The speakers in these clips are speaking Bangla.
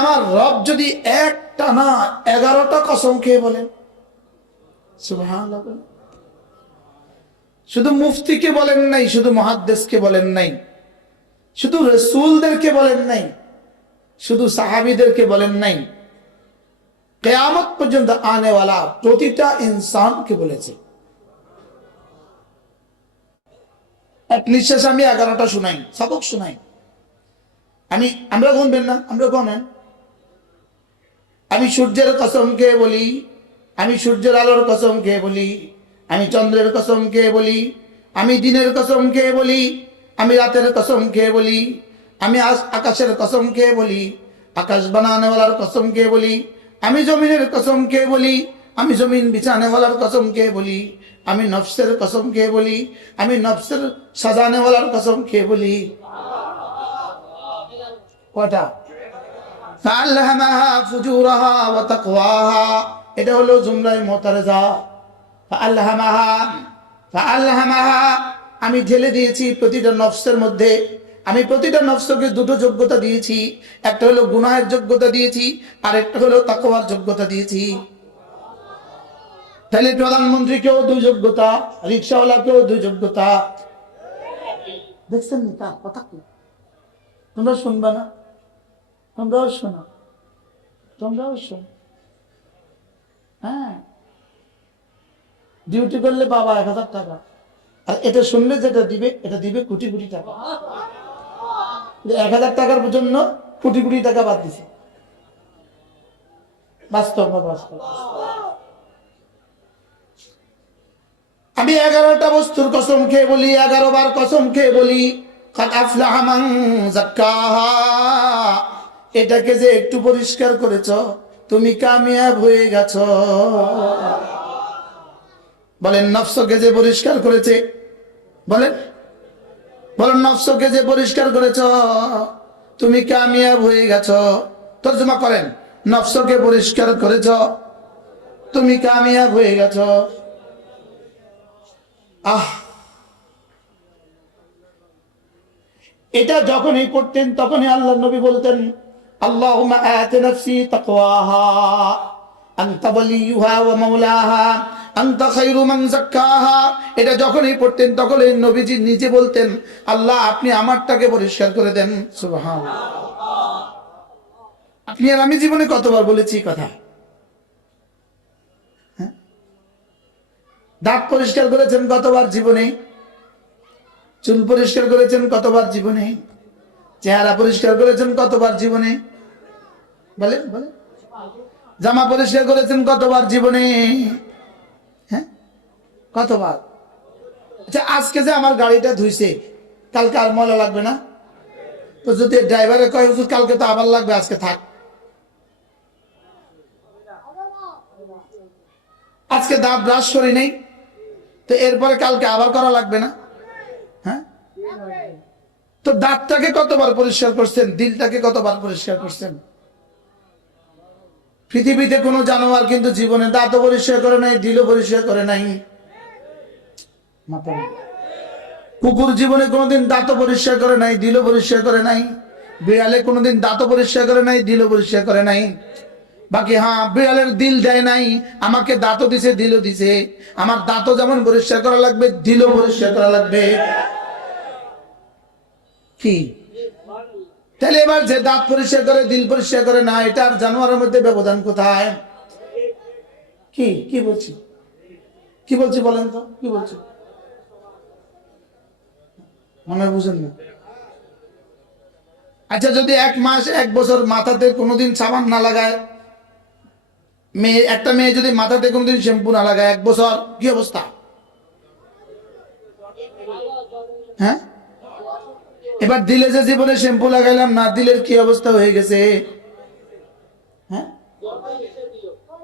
আমার রব যদি একটা না 11টা কসম খেয়ে বলেন সুবহানাল্লাহ বলেন। শুধু মুফতিকে বলেন নাই, শুধু মুহাদ্দিসকে বলেন নাই, শুধু রাসূলদেরকে বলেন নাই, শুধু সাহাবীদেরকে বলেন নাই, কিয়ামত পর্যন্ত আনেওয়ালা প্রতিটা ইনসানকে বলেছে। এক নিঃশ্বাস আমি 11টা শুনাই, সবক শুনাই। আমরা গুনবেন না, আমরা গুনেন। আমি সূর্যের কসম খেয়ে বলি, আমি সূর্যের আলোর কসম খেয়ে বলি, আমি চন্দ্রের কসম খেয়ে বলি, আমি দিনের কসম খেয়ে বলি, আমি রাতের কসম খেয়ে বলি, আমি আকাশের কসম খেয়ে বলি, আকাশ বানানেওয়ালার কসম খেয়ে বলি, আমি জমিনের কসম খেয়ে বলি, আমি জমিন বিছানেওয়ালার কসম খেয়ে বলি, আমি নফসের কসম খেয়ে বলি, আমি নফসের সাজানেওয়ালার কসম খেয়ে বলি। কয়টা? ফাআলহামাহা ফুজুরাহা ওয়া তাকওয়াহা, এটা হলো জুমলায়ে মুতারাজা। ফাআলহামাহা আমি ঢেলে দিয়েছি প্রতিটা নফসের মধ্যে, আমি প্রতিটা নফসকে দুটো যোগ্যতা দিয়েছি। একটা হলো গুনাহের যোগ্যতা দিয়েছি, আর একটা হলো তাকওয়ার যোগ্যতা দিয়েছি। তাহলে প্রধানমন্ত্রীকেও 2 যোগ্যতা, রিকশাওয়ালাকেও 2 যোগ্যতা। দেখছেন নি তার কথা কি? তোমরা শুনবা না? তোমরাও শোনো, তোমরাও শোনো। হ্যাঁ, ডিউটি করলে বাবা 1000 টাকা, আর এটা শুনলে যেটা দিবে, এটা দিবে কোটি কোটি টাকা। 1000 টাকার জন্য কোটি কোটি টাকা বাদ দিছে। বাস্তব না বাস্তব? আমি 11টা বস্তুর কসম খেয়ে বলি, 11 বার কসম খেয়ে বলি, কাদ আফলাহা মান যাক্কাহা, এটাকে যে একটু পরিষ্কার করেছো তুমি কামিয়াব হয়ে গেছো। বলেন নফসকে যে পরিষ্কার করেছে, বলেন বলেন নফসকে যে পরিষ্কার করেছো তুমি কামিয়াব হয়ে গেছো। তরজমা করেন, নফসকে পরিষ্কার করেছো তুমি কামিয়াব হয়ে গেছো। এটা যখনই পড়তেন তখনই আল্লাহর নবী বলতেন, আল্লাহুম্মা আতি নাফসি তাকওয়াহা আনতা ওয়ালিয়ুহা ওয়া মাওলাহা আনতা খায়রু মান যাক্কাহা। এটা যখনই পড়তেন তখনই নবীজি নিজে বলতেন, আল্লাহ আপনি আমারটাকে পরিষ্কার করে দেন। সুবহানাল্লাহ। আপনি আর আমি জীবনে কতবার বলেছি কথা? দাঁত পরিষ্কার করেছেন কতবার জীবনে? চুল পরিষ্কার করেছেন কতবার জীবনে? চেহারা পরিষ্কার করেছেন কতবার জীবনে? বলেন বলেন। জামা পরিষ্কার করেছেন কতবার জীবনে? হ্যাঁ, কতবার? আচ্ছা, আজকে যে আমার গাড়িটা ধুইছে, কালকে আর ময়লা লাগবে না? তো যদি ড্রাইভারে কয় হুজুর কালকে তো আবার লাগবে, আজকে থাক। আজকে দাঁত ব্রাশ করি নেই, তো এরপরে কালকে আবার করা লাগবে না? হ্যাঁ, তো দাঁতটাকে কতবার পরিষ্কার করছেন, দিলটাকে কতবার পরিষ্কার করছেন? পৃথিবীতে কোনো জানোয়ার কিন্তু জীবনে দাঁতও পরিষ্কার করে নাই, দিলও পরিষ্কার করে নাই। কুকুর জীবনে কোনোদিন দাঁতও পরিষ্কার করে নাই, দিলও পরিষ্কার করে নাই। বিড়ালে কোনোদিন দাঁতও পরিষ্কার করে নাই, দিলও পরিষ্কার করে নাই। বাকি হ্যাঁ, বিড়ালের দিল দেয় নাই, আমাকে দাঁতও দিছে, দিলও দিছে। আমার দাঁতও যেমন পরিষ্কার করা লাগবে, দিলও পরিষ্কার করা লাগবে। কি তাহলে এবার যে দাঁত পরিষ্কার করে দিল পরিষ্কার করে না, এটা আর জানোয়ারের মধ্যে ব্যবধান কোথায়? কি কি বলছি, কি বলছি বলেন তো, কি বলছি? মনে বুঝেন না? আচ্ছা, যদি 1 মাস 1 বছর মাথাতে কোনোদিন সাবান না লাগায়, একটা মেয়ে যদি মাথাতে কোনোদিন শ্যাম্পু না লাগায় 1 বছর, কি অবস্থা? হ্যাঁ, এবার দিলে যে জীবনে শ্যাম্পু লাগাইলাম না, দিলের কি অবস্থা হয়ে গেছে? হ্যাঁ,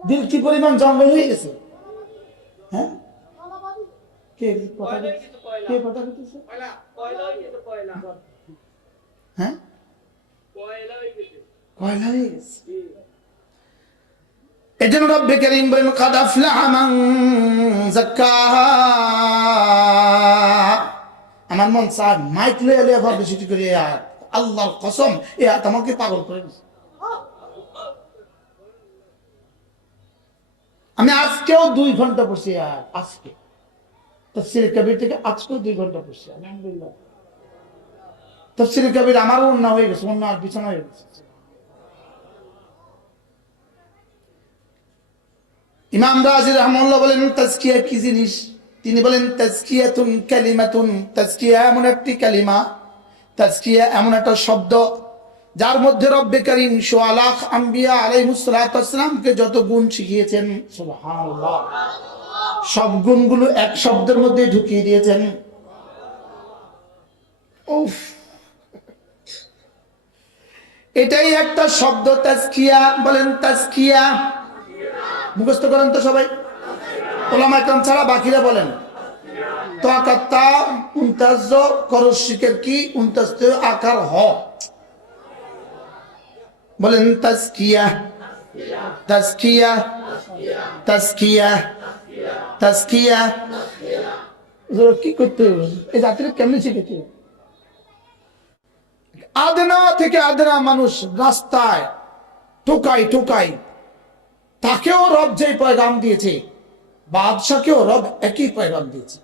দিল কি পরিমাণ জঙ্গল হয়ে গেছে? হ্যাঁ, কে কথা বলতেছে? হ্যাঁ, কয়লা হয়ে গেছে। এজন্য রব্বে কারীম বলেন, কাদ আফলাহা মান যাক্কাহা। আমার মন চায় মাইক লয়ে এলে এবার বেশি করে আল্লাহর কসম, এ আমাকে পাগল করে দিচ্ছে। আমি আজকেও 2 ঘন্টা পড়ছি, আর আজকে তাফসীরে কবির থেকে আজকেও 2 ঘন্টা পড়ছি, আলহামদুলিল্লাহ। তাফসীরে কবির আমারও অন্য হয়ে গেছে, অন্য আর বিছানা হয়ে গেছে। ইমাম রাজি রাহমাহুল্লাহ বলেন তাজকিয়া কি জিনিস? তিনি বলেন তাজকিয়াতুন কালিমাতুন, তাজকিয়া এমন একটি কালিমা, তাজকিয়া এমন একটা শব্দ যার মধ্যে রব্বে কারীম সোয়া লাখ আম্বিয়া আলাইহিস সালাতু ওয়াস সালামকে যত গুণ শিখিয়েছেন, সুবহানাল্লাহ, সব গুণগুলো এক শব্দের মধ্যে ঢুকিয়ে দিয়েছেন। উফ, এটাই একটা শব্দ তাজকিয়া। বলেন তাজকিয়া, মুখস্থ করেন তো সবাই, ওলামা একরাম ছাড়া বাকিরা বলেন। তাকাত্তা উনতাজ করশিকের কি উনতাজ আকার হ, বলেন তাজকিয়া তাজকিয়া তাজকিয়া তাজকিয়া। কি করতে হবে এই জাতির, কেমনি শিখেছে? আদনা থেকে আদনা মানুষ রাস্তায় টোকাই টোকাই, তাকেও রব যে পয়গাম দিয়েছে, বাদশাকেও রব একই পয়গাম দিয়েছে।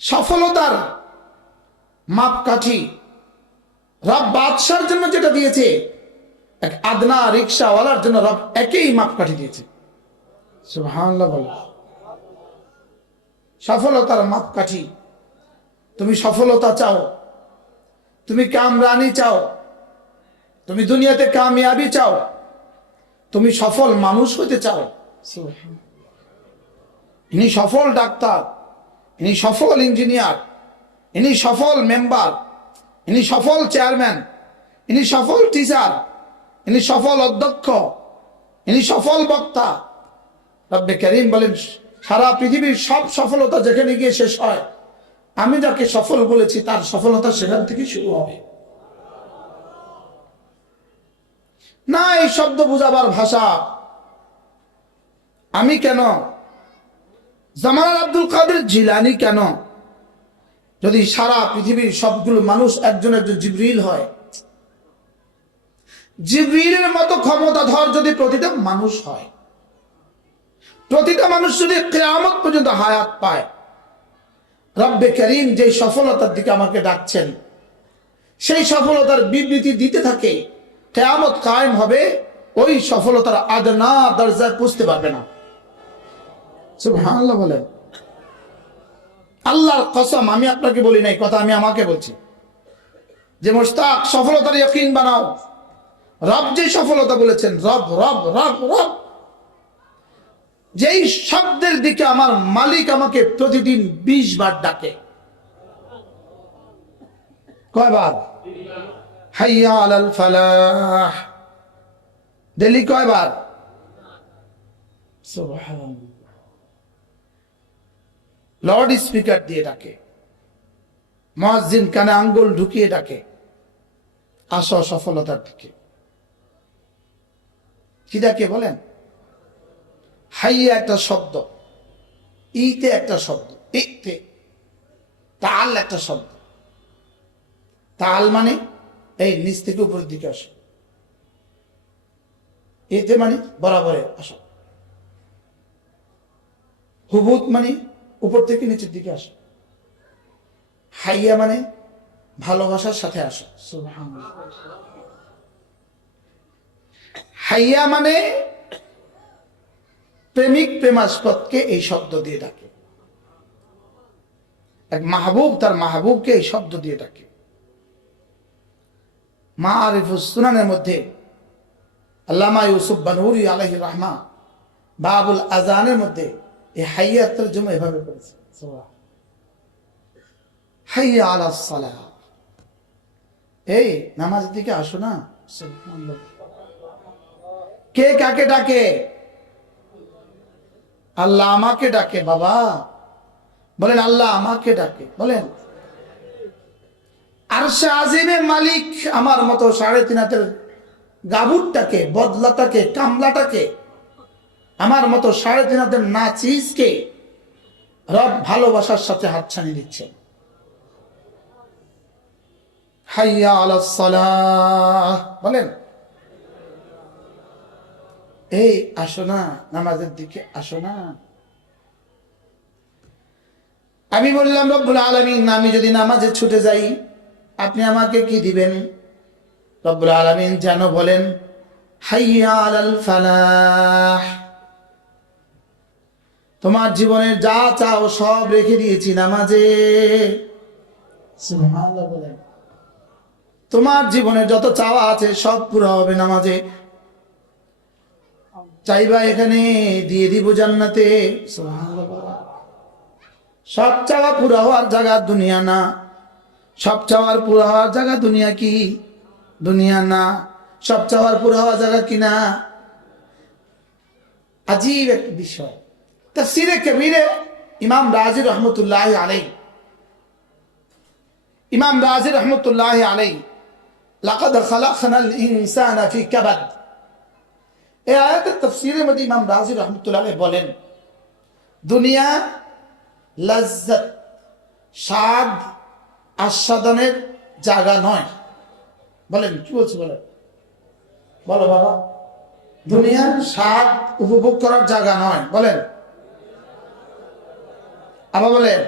সফলতার মাপকাঠি রব বাদশার জন্য যেটা দিয়েছে, এক আদনা রিক্সাওয়ালার জন্য রব একই মাপকাঠি দিয়েছে। সুবহানাল্লাহ বলে। সফলতার মাপকাঠি, তুমি সফলতা চাও, তুমি কামরানি চাও, তুমি দুনিয়াতে কামিয়াবি চাও, তুমি সফল মানুষ হতে চাও, ইনি সফল ডাক্তার, ইনি সফল ইঞ্জিনিয়ার, ইনি সফল মেম্বার, ইনি সফল চেয়ারম্যান, ইনি সফল টিচার, ইনি সফল অধ্যক্ষ, ইনি সফল বক্তা। রব্বে কারীম বলেন সারা পৃথিবীর সব সফলতা যেখানে গিয়ে শেষ হয়, আমি যাকে সফল বলেছি তার সফলতা সেখান থেকে শুরু হবে। না এই শব্দ বুঝাবার ভাষা। আমি কেন, জামাল আব্দুল কাদের জিলানী কেন, যদি সারা পৃথিবীর সবগুলো মানুষ একজন একজন জিবরিল হয়, জিবরিলের মতো ক্ষমতাধর যদি প্রতিটা মানুষ হয়, প্রতিটা মানুষ যদি কিয়ামত পর্যন্ত হায়াত পায়, রব্বে কারীম যে সফলতার দিকে আমাকে ডাকছেন, সেই সফলতার বিবৃতি দিতে থাকে, কিয়ামত কায়েম হবে, ওই সফলতার আদনা দরজায় পৌঁছতে পারবে না। সুবহানাল্লাহ বলেন। আল্লাহর কসম, আমি আপনাকে বলি নাই কথা, আমি আমাকে বলছি যে মুশতাক সফলতার ইয়াকিন বানাও। রব যে সফলতা বলেছেন, রব রব রব রব, যেই শব্দের দিকে আমার মালিক আমাকে প্রতিদিন 20 বার ডাকে। কয়বার? হাইয়া আলাল ফালাহ, ডেলি কয়বার? সুবহানাল্লাহ। লাউড স্পিকার দিয়ে ডাকে, মুয়াজ্জিন কানে আঙ্গুল ঢুকিয়ে ডাকে, আসো সফলতার দিকে। কি ডাকে বলেন? হাইয়া একটা শব্দ, ইতে একটা শব্দ, ইতে তাল একটা শব্দ। তাল মানে এই নিচ থেকে উপরের দিকে আসো, এতে মানে বরাবরে আসো, হুবুত মানে উপর থেকে নিচের দিকে আসো, হাইয়া মানে ভালোবাসার সাথে আসো। সুবহানাল্লাহ। হাইয়া মানে প্রেমিক প্রেমাস্পদকে এই শব্দ দিয়ে ডাকে, এক মাহবুব তার মাহবুবকে এই শব্দ দিয়ে ডাকে। মাআরিফুস সুনানের মধ্যে আল্লামা ইউসুফ বানুরি আলাইহির রাহমা বাবুল আযানের মধ্যে এই হাইয়া তরজমা এভাবে করেছে, হাইয়া আলাস সালাহ, এই নামাজের দিকে আসো না। সুবহানাল্লাহ। কে কাকে ডাকে? আল্লাহ আমাকে ডাকে বাবা, বলেন আল্লাহ আমাকে ডাকে, বলেন। আরশে আজিমের মালিক আমার মতো 3.5 হাতের গাভুরটাকে, বদলাটাকে, কামলাটাকে, আমার মতো 3.5 হাতের নাচিজকে রব ভালোবাসার সাথে হাতছানি দিচ্ছে। হাইয়া আলাস সালাহ, বলেন এই আসো না, নামাজের দিকে আসো না। আমি বললাম রব্বুল আলামিন, আমি যদি নামাজে ছুটে যাই আপনি আমাকে কি দিবেন? রব্বুল আলামিন যেন বলেন হাইয়া আলাল ফালাহ, তোমার জীবনের যা চাও সব রেখে দিয়েছি নামাজে। সুবহানাল্লাহ বলেন। তোমার জীবনে যত চাওয়া আছে সব পুরো হবে নামাজে। চাইবা এখানে দিয়ে দিব জান্নাতে। সুবহানাল্লাহ বলেন। সব চাওয়া পুরো হওয়ার জায়গা দুনিয়া না, সব চাওয়ার পুরো হওয়ার জায়গা দুনিয়া কি? দুনিয়া না। সব চাওয়ার পুরো হওয়ার জায়গা কি না? আজীব এক বিষয়। তাফসীরে কবীরে ইমাম রাজি রহমতুল্লাহ আলাইহি, ইমাম রাজি রহমতুল্লাহ আলাইহি লাকাদ খালাকনাল ইনসানা ফি কাবাদ, এই আয়াতের তাফসীরের মধ্যে ইমাম রাজি রহমতুল্লাহ আলাইহি বলেন দুনিয়া লাজ্জাত, স্বাদ আস্বাদনের জায়গা নয়। বলেন কি বলছি? বলেন, বলো বাবা। দুনিয়ার স্বাদ উপভোগ করার জায়গা নয়। বলেন আবার বলেন।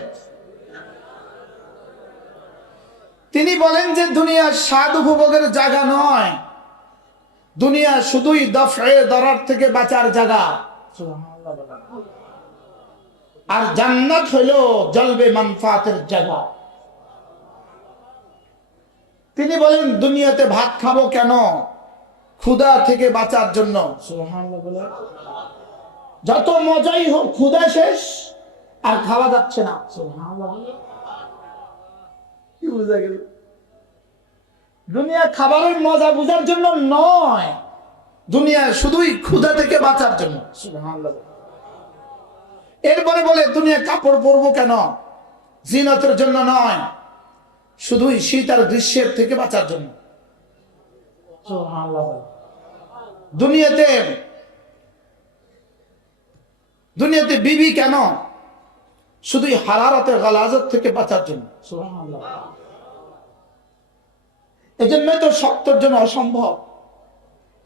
তিনি বলেন যে দুনিয়ার স্বাদ উপভোগের জায়গা নয়, দুনিয়া শুধুই দফে দরার থেকে বাঁচার জায়গা। আর জান্নাত হইল জলবে মানফাতের জায়গা। তিনি বলেন দুনিয়াতে ভাত খাবো কেন? ক্ষুধা থেকে বাঁচার জন্য। সুবহানাল্লাহ বলেন। যত মজাই হোক ক্ষুধা শেষ আর খাওয়া যাচ্ছে না। সুবহানাল্লাহ। কি বুঝা গেল? দুনিয়া খাবারের মজা বুঝার জন্য নয়, দুনিয়া শুধুই ক্ষুধা থেকে বাঁচার জন্য। সুবহানাল্লাহ। এরপরে বলে দুনিয়া কাপড় পরবো কেন? জিনাতের জন্য নয়, শুধুই শীত আর গ্রীষ্মের থেকে বাঁচার জন্য। সুবহানাল্লাহ। দুনিয়াতে বিবি কেন? শুধুই হারারাতের গালাজত থেকে বাঁচার জন্য। সুবহানাল্লাহ। এজন্যই তো সত্যের জন্য অসম্ভব,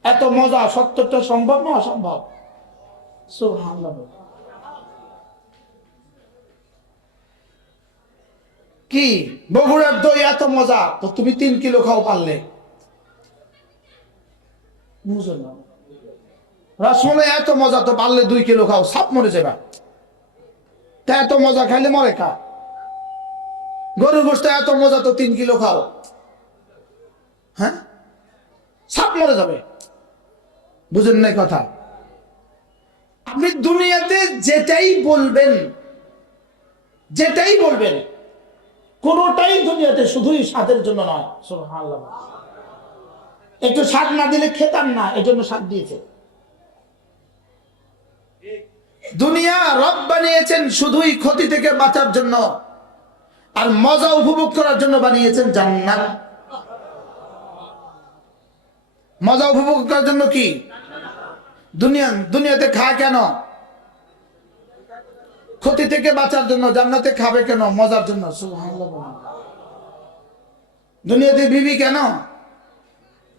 এত মজা সত্যটা সম্ভব না অসম্ভব। সুবহানাল্লাহ। কি বগুড়ার দই এত মজা, তো তুমি 3 কিলো খাও পারলে। রসমলাই এত মজা, তো পারলে 2 কিলো খাও, সাপ মরে যাবা। তা এত মজা খাইলে মরে কা? গরুর গোশত এত মজা, তো 3 কিলো খাও, হ্যাঁ সাপ মরে যাবে। বুঝেন নাই কথা? আপনি দুনিয়াতে যেটাই বলবেন, যেটাই বলবেন, কোনটাই দুনিয়াতে শুধুই স্বাদের জন্য নয়। সুবহানাল্লাহ। একটু স্বাদ না দিলে খেতাম না, এজন্য স্বাদ দিয়েছে। দুনিয়া রব বানিয়েছেন শুধুই ক্ষতি থেকে বাঁচার জন্য, আর মজা উপভোগ করার জন্য বানিয়েছেন জান্নাত। মজা উপভোগ করার জন্য কি? দুনিয়াতে খায় কেন? ক্ষতি থেকে বাঁচার জন্য। জান্নাতে খাবে কেন? মজার জন্য। সুবহানাল্লাহ। দুনিয়াতে বিবি কেন?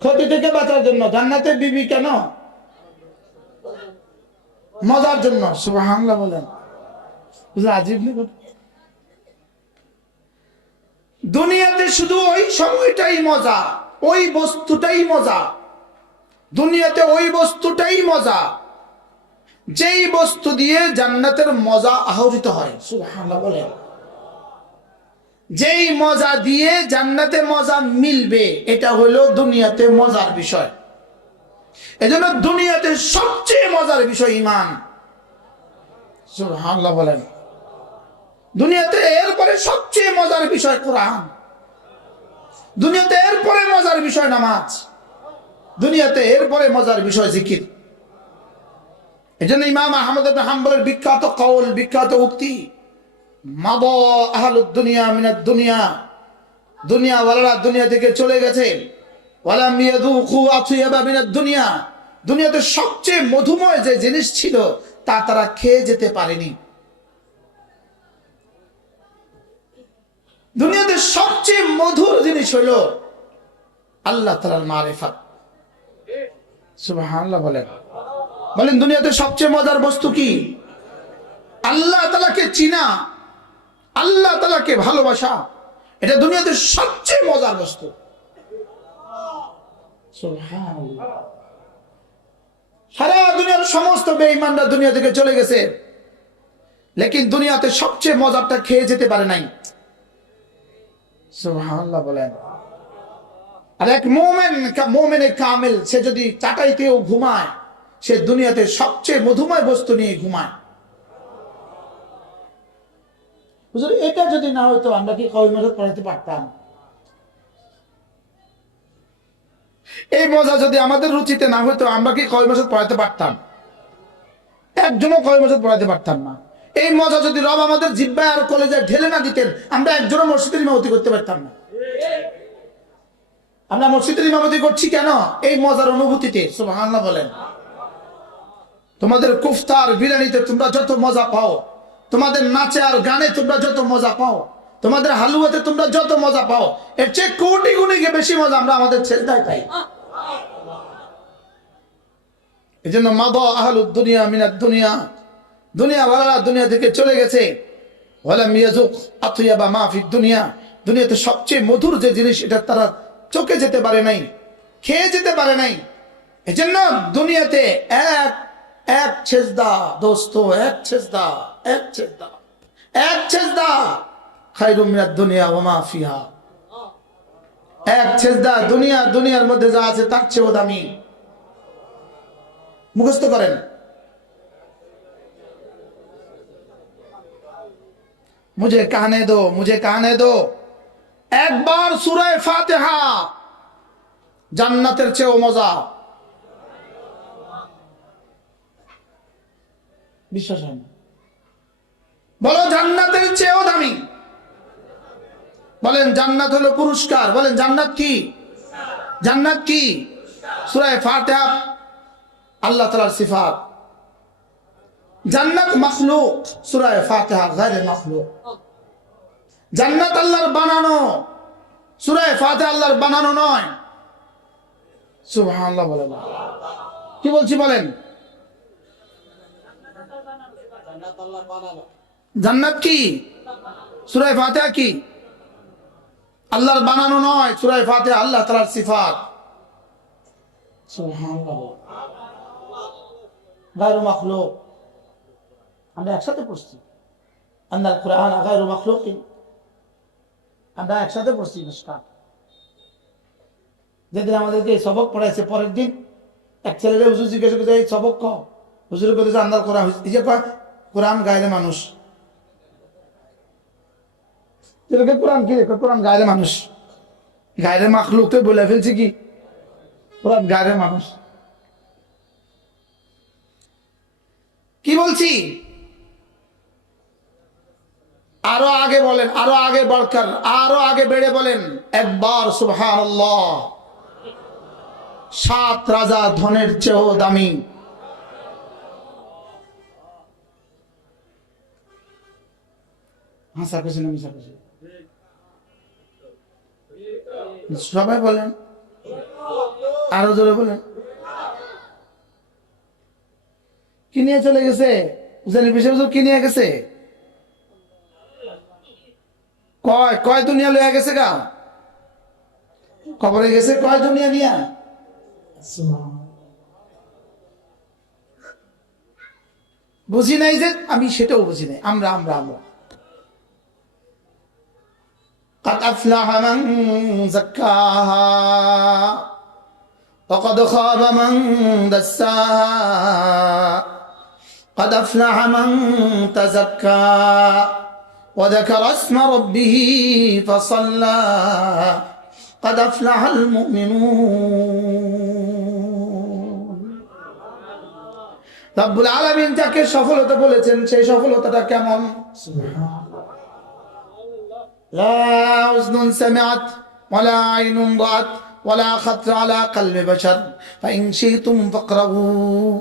ক্ষতি থেকে বাঁচার জন্য। জান্নাতে বিবি কেন? মজার জন্য। সুবহানাল্লাহ বলেন। আজীব না? দুনিয়াতে শুধু ওই সময়টাই মজা, ওই বস্তুটাই মজা। দুনিয়াতে ওই বস্তুটাই মজা যেই বস্তু দিয়ে জান্নাতের মজা আহরিত হয়। সুবহানাল্লাহ বলেন। যেই মজা দিয়ে জান্নাতে মজা মিলবে, এটা হলো দুনিয়াতে মজার বিষয়। এজন্য দুনিয়াতে সবচেয়ে মজার বিষয় ঈমান। সুবহানাল্লাহ বলেন। দুনিয়াতে এরপরে সবচেয়ে মজার বিষয় কোরআন। দুনিয়াতে এরপরে মজার বিষয় নামাজ। দুনিয়াতে এরপরে মজার বিষয় জিকির। এজন্য ইমাম আহমদ ইবনে হাম্বলের বিখ্যাত কওল, বিখ্যাত উক্তি, মাদা আহলুদ দুনিয়া মিনাদ দুনিয়া, দুনিয়া ওয়ালারা দুনিয়া থেকে চলে গেছে। ওয়ালাম ইয়াযুকু আতইয়াবা মিনাদ দুনিয়া, দুনিয়াতে সবচেয়ে মধুময় যে জিনিস ছিল তা তারা খেয়ে যেতে পারেনি। দুনিয়াতে সবচেয়ে মধুর জিনিস হলো আল্লাহ তাআলার মারিফাত। সুবহানাল্লাহ বলেন। বলেন দুনিয়াতে সবচেয়ে মজার বস্তু কি? আল্লাহ তাআলাকে চিনা, আল্লাহ তাআলাকে ভালোবাসা। এটা দুনিয়াতে সবচেয়ে মজার বস্তু। সুবহানাল্লাহ। সারা দুনিয়ার সমস্ত বেঈমানরা দুনিয়া থেকে চলে গেছে, লেকিন দুনিয়াতে সবচেয়ে মজারটা খেয়ে যেতে পারে নাই। সুবহানাল্লাহ বলেন। আর এক মুমিনে কামিল, সে যদি চাটাইতেও ঘুমায়, সে দুনিয়াতে সবচেয়ে মধুময় বস্তু নিয়ে ঘুমায়। হুজুর এটা যদি না হইতো আমরা কি কওমি পড়াতে পারতাম? এই মজা যদি আমাদের রুচিতে না হইতো আমরা কি কওমি পড়াতে পারতাম? একজনও কওমি পড়াতে পারতাম না। এই মজা যদি রব আমাদের জিহ্বায় আর কলেজে ঢেলে না দিতেন, আমরা একজনও মসজিদের ইমামতি করতে পারতাম না। আমরা মসজিদের ইমামতি করছি কেন? এই মজার অনুভূতিতে। সুবহানাল্লাহ বলেন। তোমাদের কুফতার বিরিয়ানিতে তোমরা যত মজা পাও, তোমাদের নাচে আর গানে তোমরা যত মজা পাও, তোমাদের হালুয়াতে তোমরা যত মজা পাও, এর চেয়ে কোটি গুণে বেশি মজা আমরা আমাদের ছেলেটাই পাই। এই জন্য মাদা আহলুদ দুনিয়া মিনাদ দুনিয়া, দুনিয়া ওয়ালারা দুনিয়া থেকে চলে গেছে। ওয়ালাম ইয়াযুক আতয়াবা মা ফিদ দুনিয়া, দুনিয়াতে সবচেয়ে মধুর যে জিনিস এটা তারা চোখে যেতে পারে নাই, খেয়ে যেতে পারে নাই। এই জন্য দুনিয়াতে এক এক সেজদা দোস্ত, এক সেজদা, এক সেজদা, এক সেজদা খায়রুম মিনাদ দুনিয়া ওয়া মা ফিহা। এক সেজদা দুনিয়ার মধ্যে যা আছে তার চেয়েও দামি। মুখস্থ করেন। মুঝে কাহনে দো একবার সূরা ফাতিহা জান্নাতের চেয়েও মজা। বিশ্বাস হয় না? বলো জান্নাতের চেয়েও দামি। বলেন জান্নাত হলো পুরস্কার। বলেন জান্নাত কি? জান্নাত কি? সূরা ফাতিহা আল্লাহ তাআলার সিফাত। জান্নাত মাখলুক, সূরা ফাতিহা গায়রে মাখলুক। জান্নাত আল্লাহর বানানো, সূরা ফাতিহা আল্লাহর বানানো নয়। সুবহানাল্লাহ বলেন। কি বলছি বলেন? জান্নাত কি? সূরা ফাতিহা কি? আল্লাহর বানানো নয়, সূরা ফাতিহা আল্লাহ তাআলার সিফাত। সুবহানাল্লাহ। গায়রু মাখলুক আমরা একসাথে পড়ছি। আন্নাল কুরআন গায়রু মাখলুকিন আমরা একসাথে পড়ছি। যেদিন আমাদেরকে এই সবক পড়াইছে, পরের দিন এক ছেলেরা হুজুর জিজ্ঞেস করছে এই সবক ক? হুজুর বলেছে আন্নাল কোরআন। এই যে কোরআন গায়রে মানুষ। কোরআন কি? কোরআন গায়রে মানুষ। গায়রে মাখলুক তো বলে ফেলছে কি? কোরআন গায়রে মানুষ। কি বলছি? আরো আগে বলেন, আরো আগে বাড়কার, আরো আগে বেড়ে বলেন একবার সুবহানাল্লাহ। 7 রাজা ধনের চেয়েও দামি। হাসা খুশি না মিশা খুশি? সবাই বলেন, আরো জোরে বলেন। কি নিয়ে চলে গেছে? জানি বিশেষ কি নিয়ে গেছে? কয় দুনিয়া লয়ে গেছে গা? কবরে গেছে কয় দুনিয়া নিয়া? বুঝি নাই যে আমি সেটাও বুঝি নাই। আমরা قد أفلح من زكاها وقد خاب من دساها قد أفلح من تزكى وذكر اسم ربه فصلى قد أفلح المؤمنون। রব্বুল আলামিন যাকে সফলতা বলেছেন সেই সফলতাটা কেমন? لا أذن سمعت ولا عين رأت ولا خطر على قلب بشر فإن شئتم فاقرؤوا।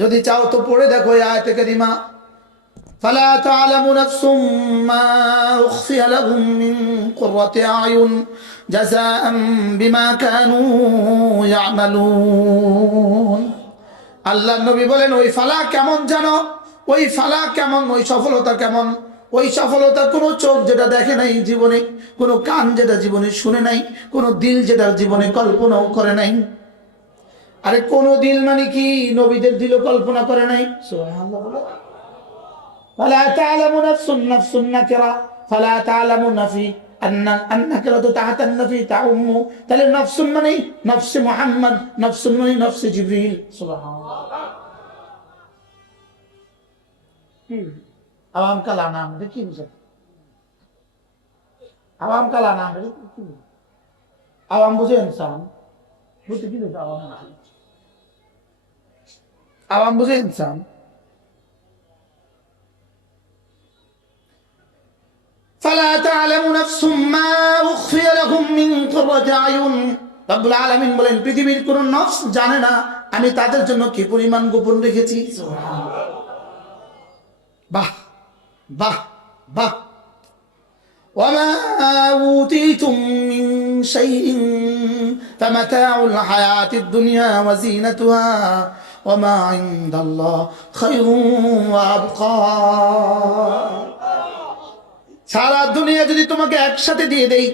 যদি চাও তো পড়ে দেখো এই আয়াতে কারিমা। ফালা তা'লামু নাফসুম মা উখফিয়া লাহুম মিন কুররাতি আ'য়ুন জাযাআন বিমা কানু ইয়া'মালুন। আল্লাহর নবী বলেন ওই ফালা কেমন জানো, ওই ফালা কেমন, ওই সফলতা কেমন, ওই সফলতা কোনো চোখ যেটা দেখে নাই জীবনে, কোনো কান যেটা জীবনে শুনে নাই, কোনো দিল যেটা জীবনে কল্পনাও করে নাই। আরে কোন দিল মানে কি? নবীদের দিলও কল্পনা করে নাই। সুবহানাল্লাহ বলে ফালা তা'লামু নাফসুন, নাফসুন নাকিরা, ফালা তা'লামু নাফি আন্নাকিরাতু তাহতা নাফি তাউম্মু। তাহলে নাফসুন মানে নফসে মুহাম্মদ, নাফসুন মানে নফসে জিবরিল। সুবহানাল্লাহ। আওয়াম কালা নাম দেখি বুঝে, আওয়াম কালা নাম দেখি, আওয়াম বুঝে ইনসান বুঝতে কি বুঝে, আওয়াম আওয়াম বুঝে ইনসান। ফালা তা'লামু নাফসুম মা উখফিয়া লাহুম মিন কুররাতি আ'য়ুন। রব্বুল আলামিন বলেন পৃথিবীর কোন নফস জানে না আমি তাদের জন্য কি পরিমাণ গোপন রেখেছি। সুবহানাল্লাহ। বাহ বাহ বাহ। ওয়ামা উতীতুম মিন শাইইন ফামাতাউল হায়াতিদ দুনিয়া ওয়া যিনাতুহা ওয়ামা ইনদাল্লাহ খায়রুন ওয়া আবকা। সারা দুনিয়া যদি তোমাকে একসাথে দিয়ে দেই,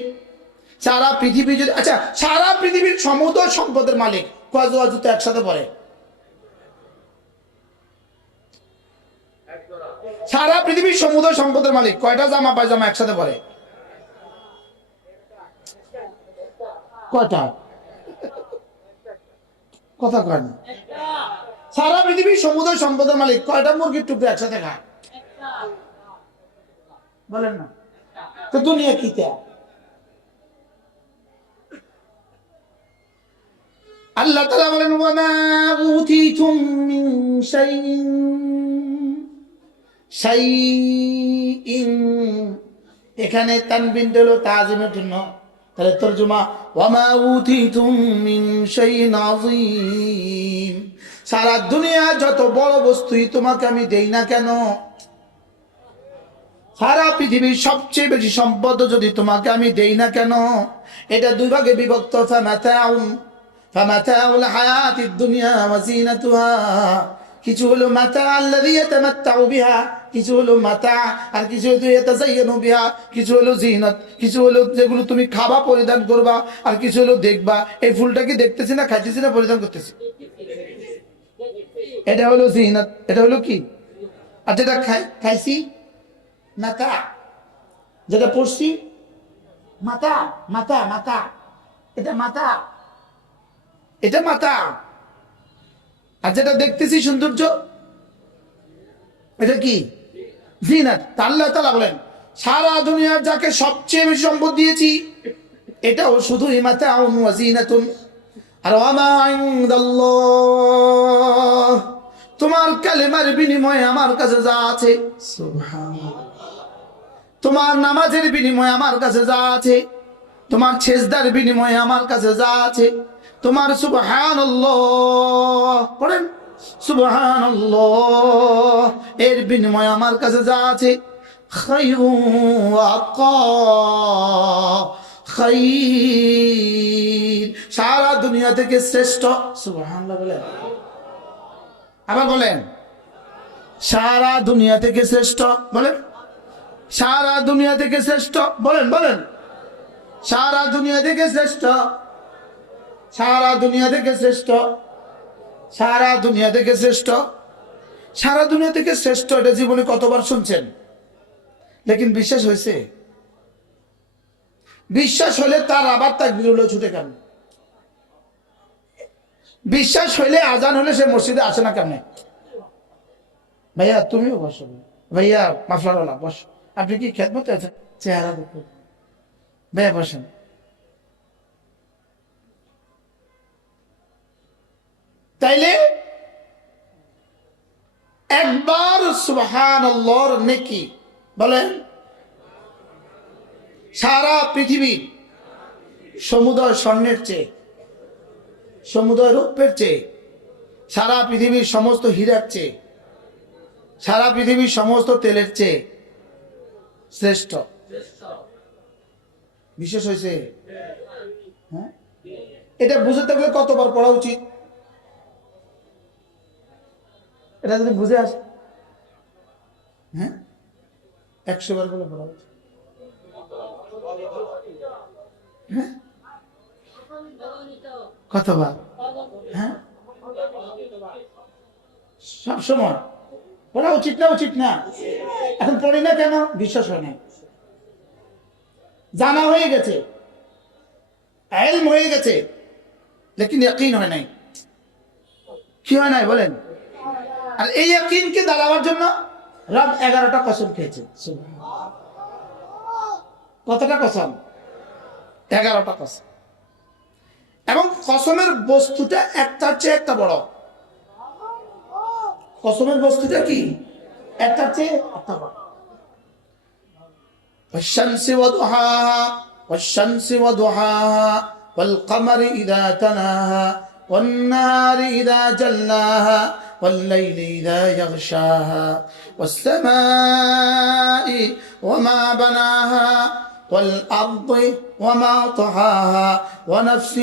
সারা পৃথিবী যদি, আচ্ছা সারা পৃথিবীর সমুদ্র সম্পদের মালিক কয়জোড়া জুতো একসাথে পরে? সারা পৃথিবীর সমুদ্র সম্পদের মালিক কয়টা জামা পায়জামা একসাথে পরে? কয়টা? কথা কয় না। সারা পৃথিবীর সমুদ্র সম্পদের মালিক কয়টা মুরগির টুকরো একসাথে খায়? বলেন না। তো দুনিয়া কি তা? আল্লাহ তাআলা বলেন ওয়ামা উতীতুম মিন শাইইন, শাইইন এখানে তানবিন হলো তাজিমের জন্য। তাহলে তরজমা ওয়ামা উতীতুম মিন শাইইন আযীম, সারা দুনিয়া যত বড় বস্তুই তোমাকে আমি দেই না কেন, সারা পৃথিবীর সবচেয়ে বেশি সম্পদ যদি তোমাকে আমি দেই না কেন, এটা দুই ভাগে বিভক্ত। ফামাতাউল হায়াতিদ দুনিয়া ওয়া যিনাতুহা, কিছু হলো মাতা আল্লাযী ইয়াতামাত্তাউ বিহা, কিছু হলো মাতা, আর কিছু হলো ইয়াতাযায়্যানু বিহা, কিছু হলো জিনাত, কিছু হলো যেগুলো তুমি খাবা পরিধান করবা, আর কিছু হলো দেখবা। এই ফুলটা কি দেখতেছি না খাইতেছি না পরিধান করতেছি? এটা হলো জিনাত, এটা হলো কি? আর যেটা খাইছি মাতা, যেটা পড়ছি মাতা, মাতা মাতা, এটা মাতা, এটা মাতা। আর যেটা দেখতেছি সৌন্দর্য, এটা কি? জিনাত। আল্লাহ তাআলা বলেন সারা দুনিয়ার যাকে সবচেয়ে বেশি সম্পদ দিয়েছি এটাও শুধু মাতাউন ওয়া জিনাতুন। আর ওয়ামা ইনদাল্লাহ, তোমার কালেমার বিনিময়ে আমার কাছে যা আছে, সুবহানাল্লাহ, তোমার নামাজের বিনিময়ে আমার কাছে যা আছে, তোমার সেজদার বিনিময়ে আমার কাছে যা আছে, তোমার সুবহানাল্লাহ পড়েন, সুবহানাল্লাহ এর বিনিময়ে আমার কাছে যা আছে, খায়রুন ওয়া আবকা, খায়র সারা দুনিয়া থেকে শ্রেষ্ঠ। সুবহানাল্লাহ বলেন, আবার বলেন সারা দুনিয়া থেকে শ্রেষ্ঠ, বলেন সারা দুনিয়া থেকে শ্রেষ্ঠ, বলেন বলেন সারা দুনিয়া থেকে শ্রেষ্ঠ, সারা দুনিয়া থেকে শ্রেষ্ঠ, সারা দুনিয়া থেকে শ্রেষ্ঠ, সারা দুনিয়া থেকে শ্রেষ্ঠ। এটা জীবনে কতবার শুনছেন, লেকিন বিশ্বাস হয়েছে? বিশ্বাস হলে তার আবার তাকবীর হলো ছুটে কেন? বিশ্বাস হইলে আজান হলে সে মসজিদে আসে না কেন? ভাইয়া তুমিও বসো, ভাইয়া মাফলারওয়ালা বসো, আপনি কি খেদমতে আছেন? চেহারা দেখো ভাইয়া বসেন। তাইলে একবার সুবহানাল্লাহর নেকি বলেন সারা পৃথিবীর সমুদয় স্বর্ণের চেয়ে, সমুদয় রৌপ্যের চেয়ে, সারা পৃথিবীর সমস্ত হীরার চেয়ে, সারা পৃথিবীর সমস্ত তেলের চেয়ে শ্রেষ্ঠ। বিশেষ হয়েছে, হ্যাঁ, এটা বুঝে থাকলে কতবার পড়া উচিত? এটা যদি বুঝে আসে, হ্যাঁ, 100 বার করে পড়া উচিত। হ্যাঁ, কতবার? হ্যাঁ, সবসময় পড়া উচিত না? উচিত না? এখন পড়ি না কেন? বিশ্বাস হয় না, জানা হয়ে গেছে, ইলম হয়ে গেছে, লেকিন ইয়াকিন হয় নাই। কি হয় নাই বলেন? আর এই ইয়াকিনকে দাঁড়াবার জন্য রব 11টা কসম খেয়েছেন। কতটা কসম? 11টা কসম। এবং কসমের বস্তুটা একটার চেয়ে একটা বড়। কসমের বস্তুটা কি? একটার চেয়ে একটা বড়। والشمس وضحاها والشمس وضحاها والقمر إذا تلاها والنهار إذا جلاها والليل إذا يغشاها والسماء وما بناها والأرض وما طحاها ونفس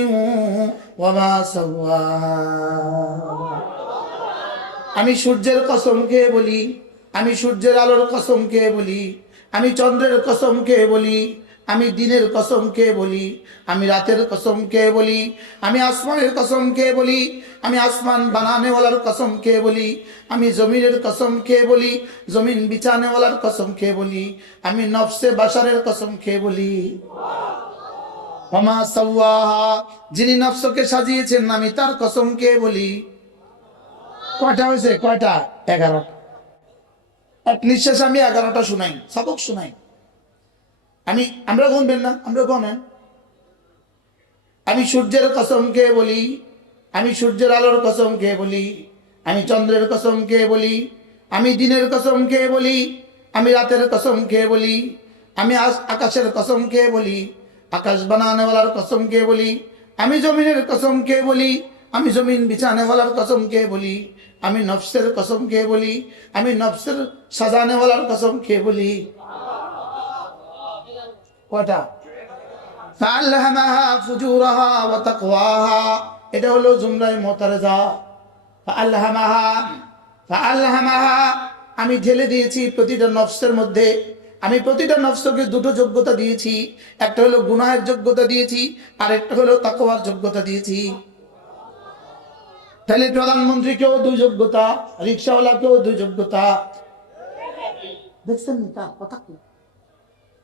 وما سواها। আমি সূর্যের কসম খেয়ে বলি, আমি সূর্যের আলোর কসম খেয়ে বলি, আমি চন্দ্রের কসম খেয়ে বলি, আমি দিনের কসম খেয়ে বলি, আমি রাতের কসম খেয়ে বলি, আমি আসমানের কসম খেয়ে বলি, আমি আসমান বানানেওয়ালার কসম খেয়ে বলি, আমি জমিনের কসম খেয়ে বলি, জমিন বিছানেওয়ালার কসম খেয়ে বলি, আমি নফসে বাশারের কসম খেয়ে বলি, ওমা সাওয়াহা, যিনি নফসকে সাজিয়েছেন আমি তার কসম খেয়ে বলি। কয়টা হয়েছে? কয়টা? 11। এক নিঃশ্বাসে আমি 11টা শুনাই, সবক শুনাই। আমরা গুনবেন না? আমরা গুনেন। আমি সূর্যের কসম খেয়ে বলি, আমি সূর্যের আলোর কসম খেয়ে বলি, আমি চন্দ্রের কসম খেয়ে বলি, আমি দিনের কসম খেয়ে বলি, আমি রাতের কসম খেয়ে বলি, আমি আকাশের কসম খেয়ে বলি, আকাশ বানানেওয়ালার কসম খেয়ে বলি, আমি জমিনের কসম খেয়ে বলি, আমি জমিন বিছানেওয়ালার কসম খেয়ে বলি, আমি নফসের কসম খেয়ে বলি, আমি নফসের সাজানেওয়ালার কসম খেয়ে বলি। কয়টা? ফাআলহামাহা ফুজুরাহা ওয়া তাকওয়াহা, এটা হলো জুমলায়ে মুতারাজা। ফাআলহামাহা, ফাআলহামাহা, আমি ঢেলে দিয়েছি প্রতিটা নফসের মধ্যে, আমি প্রতিটা নফসকে দুটো যোগ্যতা দিয়েছি। একটা হলো গুনাহের যোগ্যতা দিয়েছি, আর একটা হলো তাকওয়ার যোগ্যতা দিয়েছি। তাহলে প্রধানমন্ত্রীকেও 2 যোগ্যতা, রিক্সাওয়ালাকেও 2 যোগ্যতা। দেখছেন নি তার কথা কি?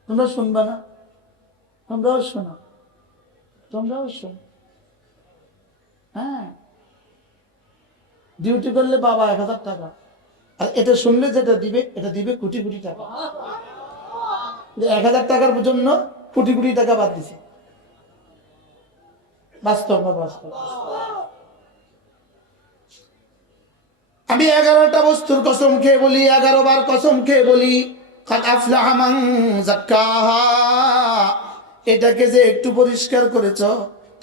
তোমরা শুনবা না? তোমরাও শোনো, তোমরাও শোনো। হ্যাঁ, ডিউটি করলে বাবা 1000 টাকা, আর এটা শুনলে যেটা দিবে, এটা দিবে কোটি কোটি টাকা। 1000 টাকার জন্য কোটি কোটি টাকা বাদ দিছে। বাস্তব না? বাস্তব। আমি 11টা বস্তুর কসম খেয়ে বলি, 11 বার কসম খেয়ে বলি, কাদ আফলাহা মান যাক্কাহা, এটাকে যে একটু পরিষ্কার করেছো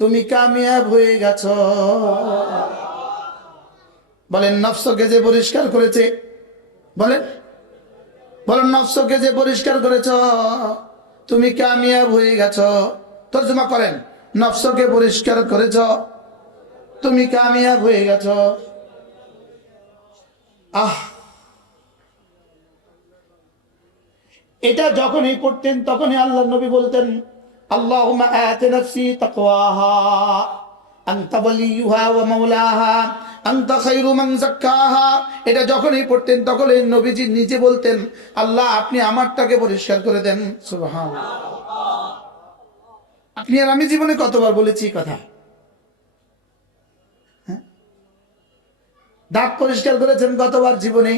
তুমি কামিয়াব হয়ে গেছো। বলেন নফসকে যে পরিষ্কার করেছে, বলেন বলেন নফসকে যে পরিষ্কার করেছো তুমি কামিয়াব হয়ে গেছো। তর্জমা করেন, নফসকে পরিষ্কার করেছো তুমি কামিয়াব হয়ে গেছো। এটা যখনই পড়তেন তখনই আল্লাহর নবী বলতেন, আল্লাহুম্মা আতি নাফসি তাকওয়াহা আনতা ওয়ালিয়ুহা ওয়া মাওলাহা আনতা খায়রু মান যাক্কাহা। এটা যখনই পড়তেন তখনই নবীজি নিজে বলতেন, আল্লাহ আপনি আমারটাকে পরিষ্কার করে দেন। সুবহানাল্লাহ। আপনি আর আমি জীবনে কতবার বলেছি কথা? হ্যাঁ, দাঁত পরিষ্কার করেছেন কতবার জীবনে?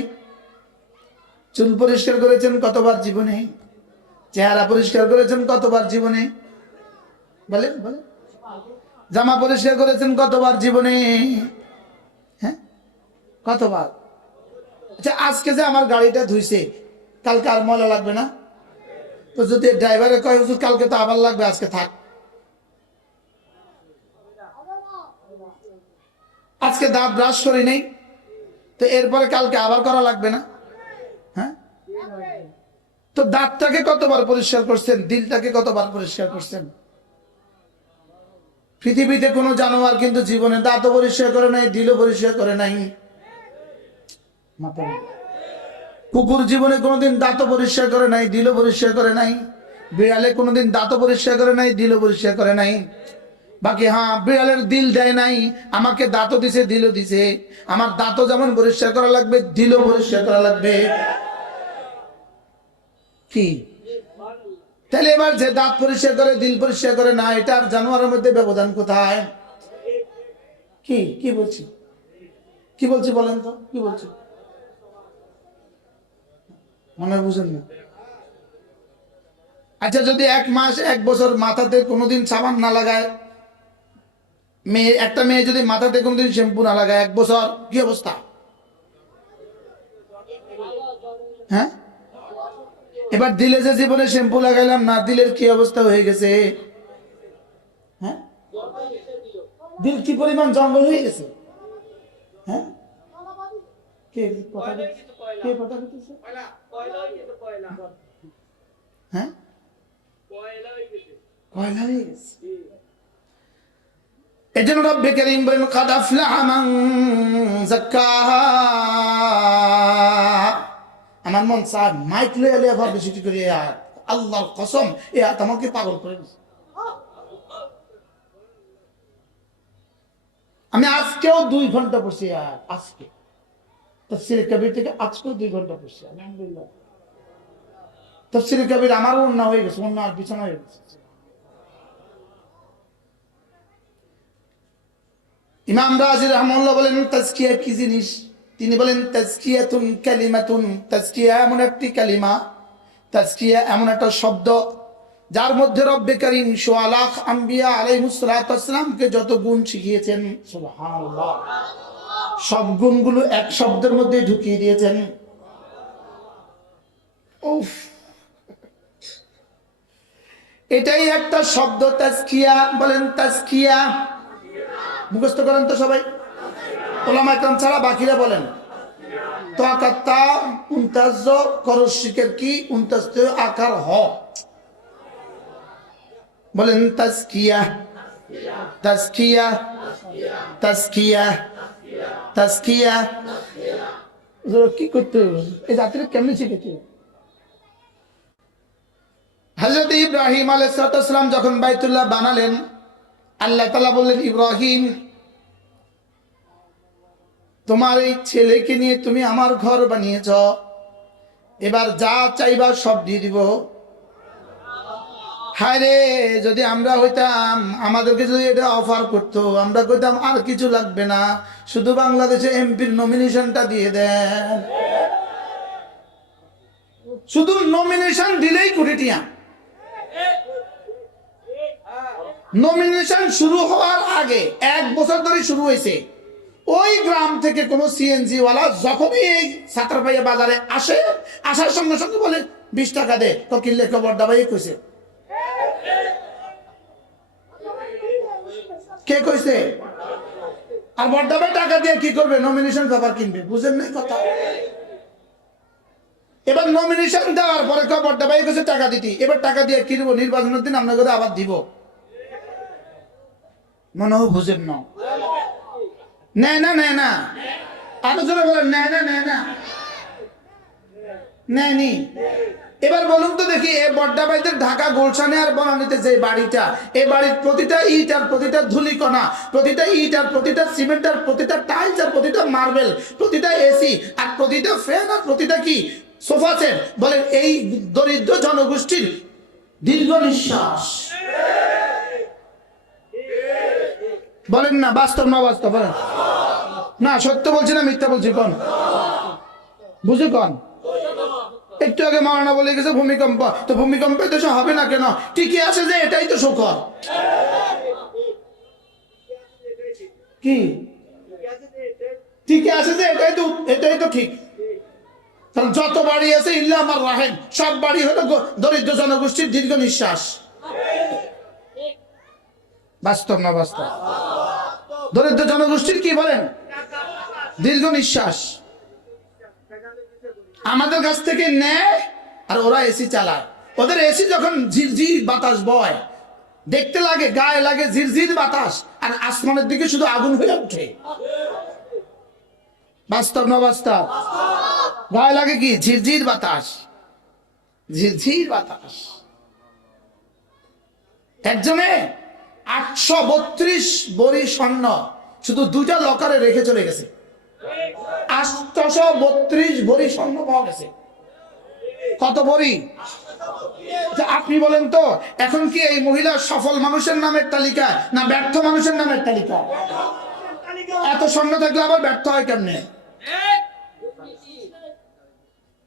চুল পরিষ্কার করেছেন কতবার জীবনে? চেহারা পরিষ্কার করেছেন কতবার জীবনে? বলেন বলেন। জামা পরিষ্কার করেছেন কতবার জীবনে? হ্যাঁ, কতবার? আচ্ছা, আজকে যে আমার গাড়িটা ধুইছে, কালকে আর ময়লা লাগবে না? তো যদি ড্রাইভারে কয় হুজুর কালকে তো আবার লাগবে, আজকে থাক। আজকে দাঁত ব্রাশ করি নেই, তো এরপরে কালকে আবার করা লাগবে না? তো দাঁতটাকে কতবার পরিষ্কার করছেন, দিলটাকে কতবার পরিষ্কার করছেন? পৃথিবীতে কোনো জানোয়ার কিন্তু জীবনে দাঁতও পরিষ্কার করে নাই, দিলও পরিষ্কার করে নাই। কুকুর জীবনে কোনোদিন দাঁতও পরিষ্কার করে নাই, দিলও পরিষ্কার করে নাই। বিড়ালে কোনোদিন দাঁতও পরিষ্কার করে নাই, দিলও পরিষ্কার করে নাই। বাকি হ্যাঁ, বিড়ালের দিল দেয় নাই, আমাকে দাঁতও দিছে, দিলও দিছে। আমার দাঁতও যেমন পরিষ্কার করা লাগবে, দিলও পরিষ্কার করা লাগবে। কি তাহলে এবার যে দাঁত পরিষ্কার করে, দিল পরিষ্কার করে না, এটা আর জানোয়ারের মধ্যে ব্যবধান কোথায়? কি কি বলছি, কি বলছি বলেন তো, কি বলছি? মনে বুঝেন না? আচ্ছা, যদি 1 মাস 1 বছর মাথাতে কোনোদিন সাবান না লাগায়, একটা মেয়ে যদি মাথাতে কোনোদিন শ্যাম্পু না লাগায় 1 বছর, কি অবস্থা? হ্যাঁ, এবার দিলে যে জীবনে শ্যাম্পু লাগাইলাম না, দিলের কি অবস্থা হয়ে গেছে? হ্যাঁ, দিল কি পরিমাণ জঙ্গল হয়ে গেছে? হ্যাঁ, কে কথা বলতেছে? হ্যাঁ, কয়লা হয়ে গেছে। এজন্য রব্বে কারীম বলেন, কাদ আফলাহা মান যাক্কাহা। আমার মন চায় মাইক লয়ে এলে আবার বেশি করে আল্লাহর কসম, এ আমাকে পাগল করে দিচ্ছে। আমি আজকেও 2 ঘন্টা পড়ছি, আর আজকে তাফসীরে কবির থেকে আজকেও 2 ঘন্টা পড়ছি, আলহামদুলিল্লাহ। তাফসীরে কবির আমারও অন্য হয়ে গেছে, অন্য আর বিছানা হয়ে গেছে। ইমাম রাজি রাহমাতুল্লাহ বলেন, তাজকিয়া কি জিনিস? তিনি বলেন, তাজকিয়াতুন কালিমাতুন, তাজকিয়া এমন একটি কালিমা, তাজকিয়া এমন একটা শব্দ যার মধ্যে রব্বে কারীম ১৬ লাখ আম্বিয়া আলাইহিস সালাতু ওয়াস সালামকে যত গুণ শিখিয়েছেন, সুবহানাল্লাহ, সব গুণগুলো এক শব্দের মধ্যে ঢুকিয়ে দিয়েছেন। উফ, এটাই একটা শব্দ, তাজকিয়া। বলেন তাজকিয়া, মুখস্থ করেন তো সবাই, ওলামা ইকরাম ছাড়া বাকিরা বলেন। তাকাত্তা উনতাজ করশিকের কি উনতাজ আকার হ, বলেন তাজকিয়া, তাজকিয়া, তাজকিয়া, তাজকিয়া। কি করতে এই জাতির কেমনি শিখেছে? হযরত ইব্রাহিম আলাইহিস সালাম যখন বাইতুল্লাহ বানালেন, আল্লাহ তাআলা বললেন, ইব্রাহিম, তোমার এই ছেলেকে নিয়ে তুমি আমার ঘর বানিয়েছ, এবার যা চাইবা সব দিয়ে দিব। হায় রে, যদি আমরা হইতাম, আমাদেরকে যদি এটা অফার করতো, আমরা কইতাম আর কিছু লাগবে না, শুধু বাংলাদেশে এমপির নমিনেশনটা দিয়ে দেন। শুধু নমিনেশন দিলেই কোটি টিয়া। নমিনেশন শুরু হওয়ার আগে 1 বছর ধরে শুরু হয়েছে, ওই গ্রাম থেকে কোন সিএনজি ওয়ালা যখনই এই ছাত্রপাইয়া বাজারে আসে, আসার সঙ্গে সঙ্গে বলে 20 টাকা দে, তো কিনলে খবর দাবাই কইছে। কে কইছে? আর বড়দাবে টাকা দিয়ে কি করবে? নমিনেশন পেপার কিনবে। বুঝেন নাই কথা? এবার নমিনেশন দেওয়ার পরে বড়দাবাই কইছে টাকা দিতি, এবার টাকা দিয়ে কিনবো, নির্বাচনের দিন আমরা করে আবার দিব। মনে হয় বুঝেন না? নেয় না, নেয় না, আরো জোরে বলেন, নেয় না, নেয় না, নেয়নি। এবার বলুন তো দেখি, এই বড়দাবাইদের ঢাকা গুলশানে আর বনানীতে যে বাড়িটা, এই বাড়ির প্রতিটা ইট আর প্রতিটা ধুলিকণা, প্রতিটা ইট আর প্রতিটা সিমেন্ট আর প্রতিটা টাইলস আর প্রতিটা মার্বেল, প্রতিটা এসি আর প্রতিটা ফ্যান আর প্রতিটা কি সোফা সেট, বলেন এই দরিদ্র জনগোষ্ঠীর দীর্ঘ নিঃশ্বাস। বলেন না, বাস্তব না বাস্তব? বলেন না, সত্য বলছি না মিথ্যা বলছি? কোন বুঝে কোন? একটু আগে মাওলানা বলে গেছে ভূমিকম্প, তো ভূমিকম্পে তো হবে না কেন? ঠিকই আছে যে, এটাই তো সুখর। কি ঠিকই আছে যে, এটাই তো ঠিক। কারণ যত বাড়ি আছে ইল্লা আমার রাহেম, সব বাড়ি হলো দরিদ্র জনগোষ্ঠীর দীর্ঘ নিঃশ্বাস। বাস্তব না বাস্তব? দরিদ্র জনগোষ্ঠীর কি বলেন? দীর্ঘ নিঃশ্বাস। আমাদের কাছ থেকে নেয় আর ওরা এসি চালায়। ওদের এসি যখন ঝিরঝির বাতাস বয়, দেখতে লাগে, গায়ে লাগে ঝিরঝির বাতাস, আর আসমানের দিকে শুধু আগুন হয়ে ওঠে। বাস্তব না বাস্তব? গায়ে লাগে কি? ঝিরঝির বাতাস, ঝিরঝির বাতাস। একজনে 832 বড়ি স্বর্ণ শুধু 2টা লকারে রেখে চলে গেছে। 832 বড়ি স্বর্ণ পাওয়া গেছে। কত বড়ি? আপনি বলেন তো, এখন কি এই মহিলা সফল মানুষের নামের তালিকা না ব্যর্থ মানুষের নামের তালিকা? এত স্বর্ণ থাকলে আবার ব্যর্থ হয় কেমনে?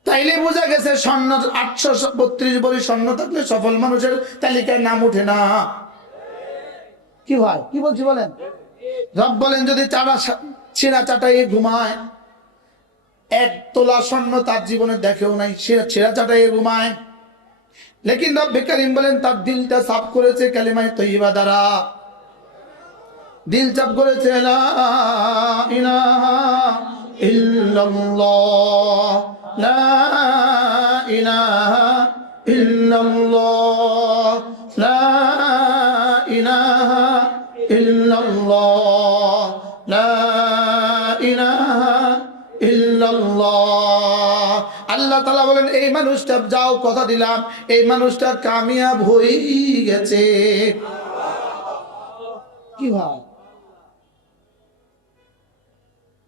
তাইলে বোঝা গেছে স্বর্ণ 832 বড়ি স্বর্ণ থাকলে সফল মানুষের তালিকায় নাম উঠে না। কি হয়? কি বলছি বলেন? রব বলেন যদি ছেঁড়া চাটাই ঘুমায়, 1 তোলা স্বর্ণ তার জীবনে দেখেও নাই, ছেঁড়া চাটাই ঘুমায়, লেকিন রব্বে কারীম বলেন তার দিলটা সাফ করেছে কালিমায়ে তয়্যিবা দ্বারা। দিল চাপ করেছে লা ইলাহা ইল্লাল্লাহ, লা ইলাহা ইল্লাল্লাহ, লা ইলাহা ইল্লাল্লাহ, লা ইলাহা ইল্লাল্লাহ। আল্লাহ তাআলা বলেন এই মানুষটা, যাও কথা দিলাম, এই মানুষটা কামিয়াব হয়ে গেছে। কি ভাই?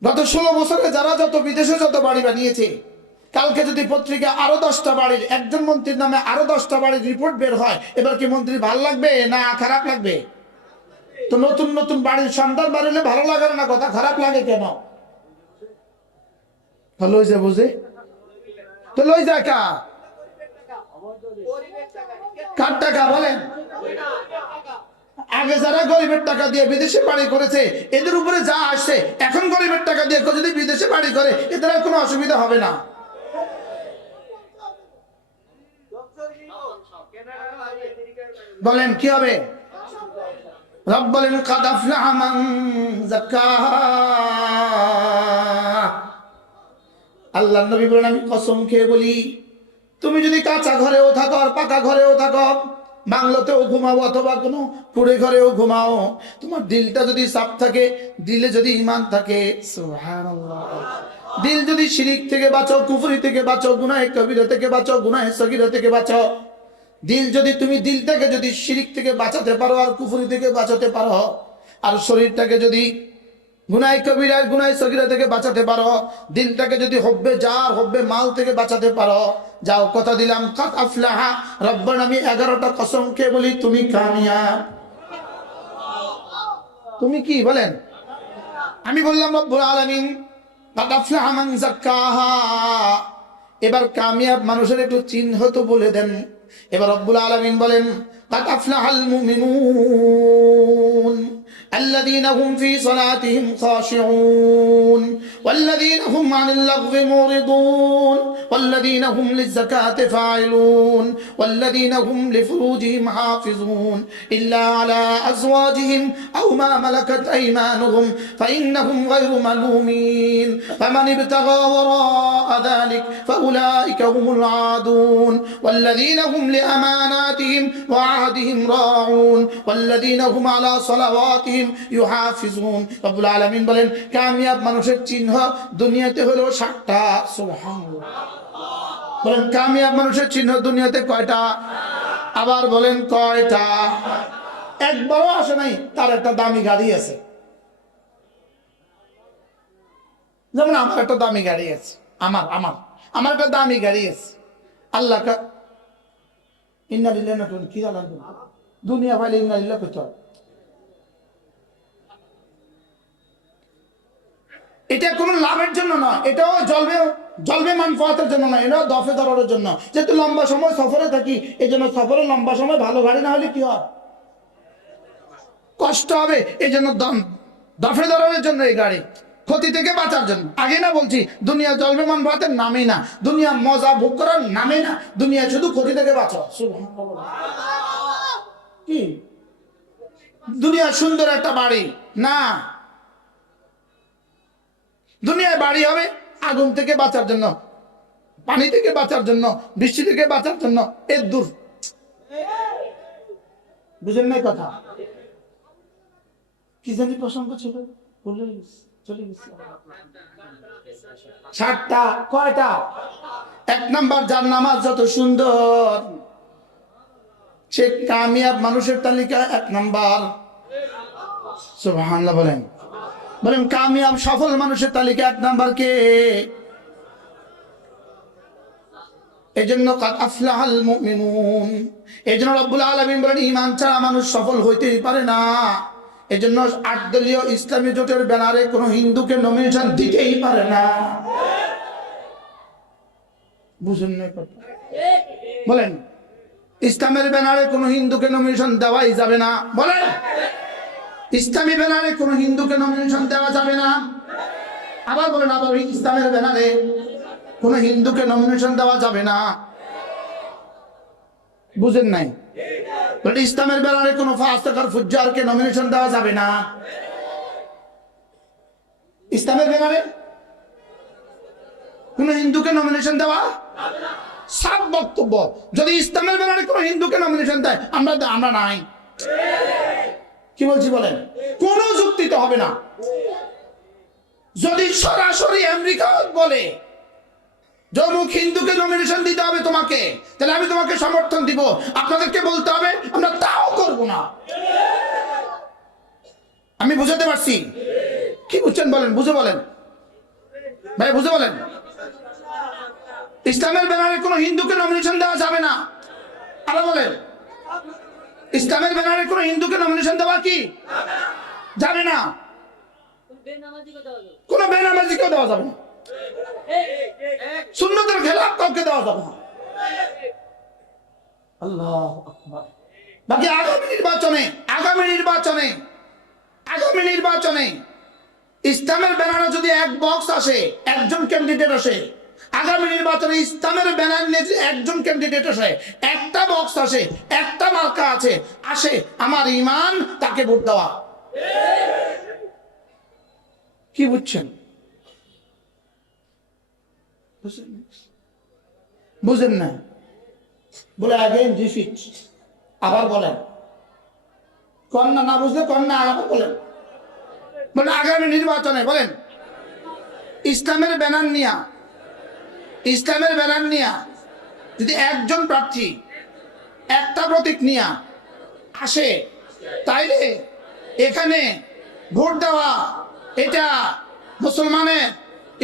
গত 16 বছরে যারা যত বিদেশে যত বাড়ি বানিয়েছে, কালকে যদি পত্রিকা আরো 10টা বাড়ির, একজন মন্ত্রীর নামে আরো 10টা বাড়ির রিপোর্ট বের হয়, এবার কি মন্ত্রী ভালো লাগবে না খারাপ লাগবে? তো নতুন নতুন বাড়ির সন্তান বাড়িলে ভালো লাগে না, কথা খারাপ লাগে কেন? লই যা বুঝে তো লই যা কার টাকা বলেন? আগে যারা গরিবের টাকা দিয়ে বিদেশে বাড়ি করেছে, এদের উপরে যা আসছে, এখন গরিবের টাকা দিয়ে যদি বিদেশে বাড়ি করে, এদের আর কোনো অসুবিধা হবে না। বলেন কি হবে? রব বলেন কাদ আফলাহা মান যাক্কাহা। আল্লাহর নবী বলেন আমি কসম খেয়ে বলি, তুমি যদি কাঁচা ঘরেও থাকো আর পাকা ঘরেও থাকো, বাংলোতেও ঘুমাও অথবা কোনো কুড়ে ঘরেও ঘুমাও, তোমার দিলটা যদি সাফ থাকে, দিলে যদি ঈমান থাকে, সুবহানাল্লাহ, দিল যদি শিরিক থেকে বাঁচো, কুফরি থেকে বাঁচো, গুনাহে কবিরা থেকে বাঁচো, গুনাহে সগীরা থেকে বাঁচো, দিল যদি তুমি দিলটাকে যদি শিরিক থেকে বাঁচাতে পারো আর কুফরি থেকে বাঁচাতে পারো, আর শরীরটাকে যদি গুনাহে কবিরা গুনাহে সগীরা থেকে বাঁচাতে পারো, দিলটাকে যদি হব্বে জার হব্বে মাল থেকে বাঁচাতে পারো, যাও কথা দিলাম কাদ আফলাহা। রব্বান আমি 11টা কসম খেয়ে বলি তুমি কামিয়াব। তুমি কি বলেন? আমি বললাম রব্বুল আলামিন কাদ আফলাহা মান যাক্কাহা। এবার কামিয়াব মানুষের একটু চিহ্ন তো বলে দেন। এবার রব্বুল আলামিন বলেন কাদ আফলাহাল মুমিনুন الذين هم في صلاتهم خاشعون والذين هم عن اللغو معرضون والذين هم للزكاة فاعلون والذين هم لفروجهم حافظون إلا على أزواجهم أو ما ملكت أيمانهم فإنهم غير ملومين فمن ابتغى وراء ذلك فأولئك هم العادون والذين هم لأماناتهم وعهدهم راعون والذين هم على صلواتهم ইউহাফিজুন। রব্বুল আলামিন বলেন কামিয়াব মানুষের চিহ্ন দুনিয়াতে হলো 7টা। সুবহানাল্লাহ। বলেন কামিয়াব মানুষের চিহ্ন দুনিয়াতে কয়টা? আবার বলেন কয়টা? একবারও আসে নাই তার একটা দামি গাড়ি আছে। যেমন আমার একটা দামি গাড়ি আছে, আমার একটা দামি গাড়ি আছে। আল্লাহ ইন্না লিল্লাহি ওয়া ইন্না ইলাইহি রাজিউন। দুনিয়া পাইলে ইন্না লিল্লাহি কইতে হয়। এটা কোনো লাভের জন্য নয়, এটাও জলবে মানফাতের জন্য নয়, এটাও দফে দরারের জন্য। যেহেতু লম্বা সময় সফরে থাকি, এই জন্য সফরে লম্বা সময় ভালো গাড়ি না হলে কি হয়, কষ্ট হবে। এই জন্য দফে দরারের জন্য এই গাড়ি, ক্ষতি থেকে বাঁচার জন্য। আগে না বলছি দুনিয়া জলবে মানফাতের নামে না, দুনিয়া মজা ভোগ করার নামে না, দুনিয়া শুধু ক্ষতি থেকে বাঁচা। কি দুনিয়া সুন্দর একটা বাড়ি না, দুনিয়ায় বাড়ি হবে আগুন থেকে বাঁচার জন্য, পানি থেকে বাঁচার জন্য, বৃষ্টি থেকে বাঁচার জন্য এর দূর। বুঝেন নাই কথা? কি জানি প্রসঙ্গ ছিল, ভুলে গেছি, চলে গেছি। 7টা, কয়টা? 1 নাম্বার, যার নামাজ যত সুন্দর সে কামিয়াব মানুষের তালিকা 1 নাম্বার। সুবহানাল্লাহ বলেন, বলেন কামিয়াব সফল মানুষের তালিকা 1 নাম্বার কে? এজন্য কাদ আফলাহাল মুমিনুন, এজন্য রব্বুল আলামিন বলেন ঈমান ছাড়া মানুষ সফল হইতেই পারে না। এজন্য 8 দলীয় ইসলামী জোটের ব্যানারে কোনো হিন্দুকে নমিনেশন দিতেই পারে না। বুঝেন না কথা? বলেন ইসলামের ব্যানারে কোনো হিন্দুকে নমিনেশন দেওয়াই যাবে না। বলেন ইসলামী ব্যানারে কোনো হিন্দুকে নমিনেশন দেওয়া যাবে না। আবার বলেন, আবার ইসলামের ব্যানারে কোন হিন্দুকে নমিনেশন দেওয়া যাবে না। বুঝেন নাই? ইসলামের ব্যানারে কোন ফাসিক আর ফুজ্জারকে নমিনেশন দেওয়া যাবে না। ইসলামের ব্যানারে কোন হিন্দুকে নমিনেশন দেওয়া সাফ বক্তব্য। যদি ইসলামের ব্যানারে কোন হিন্দুকে নমিনেশন দেয়, আমরা নাই। কি বলছি বলেন? কোন যুক্তি তো হবে না। যদি সরাসরি আমেরিকা বলে জমুক হিন্দুকে নমিনেশন দিতে হবে তোমাকে, তাহলে আমি তোমাকে সমর্থন দিব। আপনাদেরকে বলতে হবে আমরা তাও করব না। আমি বুঝাতে পারছি? কি বুঝছেন বলেন, বুঝে বলেন ভাই, বুঝে বলেন। ইসলামের ব্যানারে কোনো হিন্দুকে নমিনেশন দেওয়া যাবে না। আবার বলেন ইসলামের ব্যানারে কোনো হিন্দুকে নমিনেশন দেওয়া কি যাবে না। কোনো বেনামাজিকেও দেওয়া যাবে না। সুন্নতের খেলাফ কাউকে দেওয়া যাবে না। আল্লাহু আকবার। বাকি আগামী নির্বাচনে ইসলামের ব্যানারে যদি 1 বক্স আসে, একজন ক্যান্ডিডেট আসে, আগামী নির্বাচনে ইসলামের ব্যানার নিয়ে একজন ক্যান্ডিডেট আসে, একটা বক্স আসে, একটা মার্কা আসে, আমার ঈমান তাকে ভোট দেওয়া। কি বুঝছেন? বুঝেন না? বলে আগেন রিপিট, আবার বলেন। কন্যা না বুঝলে কন্যা আবার বলেন। বলে আগামী নির্বাচনে বলেন ইসলামের ব্যানার নিয়া যদি একজন প্রার্থী একটা প্রতীক নিয়া আসে, তাইলে এখানে ভোট দেওয়া এটা মুসলমানের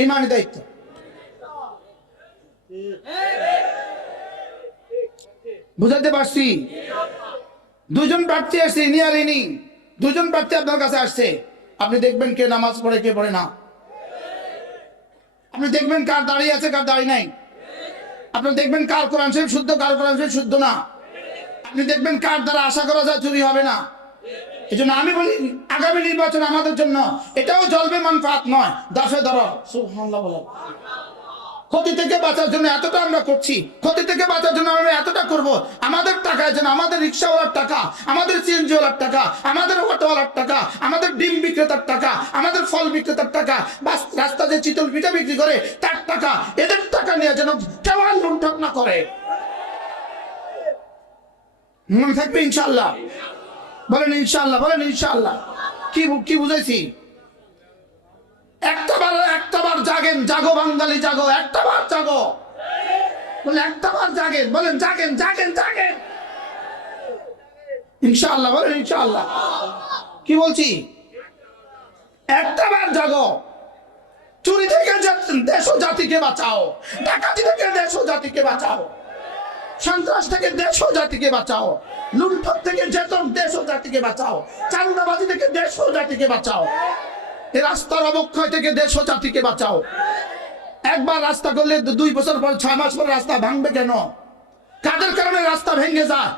ইমানি দায়িত্ব। বুঝাতে পারছি? 2 জন প্রার্থী আসছে, নিয়ারিনি 2 জন প্রার্থী আপনার কাছে আসছে। আপনি দেখবেন কে নামাজ পড়ে কে পড়ে না। আপনি দেখবেন কার দাঁড়িয়ে আছে কার দাঁড়িয়ে নাই। আপনি দেখবেন কার কোরআন শরীফ শুদ্ধ কার কোরআন শরীফ শুদ্ধ না। আপনি দেখবেন কার দ্বারা আশা করা যায় চুরি হবে না। এই জন্য আমি বলি আগামী নির্বাচন আমাদের জন্য এটাও জলবে মানফাত নয়, দাফে দরর। সুবহানাল্লাহ বলেন। ক্ষতি থেকে বাঁচার জন্য এতটা আমরা করছি, ক্ষতি থেকে বাঁচার জন্য আমরা এতটা করব। আমাদের টাকায় যেন আমাদের রিক্সাওয়ালার টাকা, আমাদের সিএনজিওয়ালার টাকা, আমাদের অটোওয়ালার টাকা, আমাদের ডিম বিক্রেতার টাকা, আমাদের ফল বিক্রেতার টাকা, রাস্তা যে চিতল পিঠা বিক্রি করে তার টাকা, এদের টাকা নিয়ে যেন কেউ আর লুণ্ঠন না করে। মনে থাকবে ইনশাআল্লাহ? বলেন ইনশাআল্লাহ, বলেন ইনশাআল্লাহ। কি বুঝাইছি? একটাবার জাগেন, জাগো বাঙালি জাগো, একটাবার জাগো। বলে একটাবার জাগেন, বলেন জাগেন জাগেন জাগেন ইনশাআল্লাহ, বলেন ইনশাআল্লাহ। কি বলছি? একটাবার জাগো। চুরি থেকে দেশ ও জাতিকে বাঁচাও, ডাকাতি থেকে দেশ ও জাতিকে বাঁচাও, সন্ত্রাস থেকে দেশ ও জাতিকে বাঁচাও, লুণ্ঠন থেকে দেশ ও জাতিকে বাঁচাও, চাঁদাবাজি থেকে দেশ ও জাতিকে বাঁচাও, রাস্তার অবক্ষয় থেকে দেশ ও জাতিকে বাঁচাও। একবার রাস্তা করলে 2 বছর পর 6 মাস পর রাস্তা ভাঙবে কেন? কাদের কারণে রাস্তা ভেঙে যায়?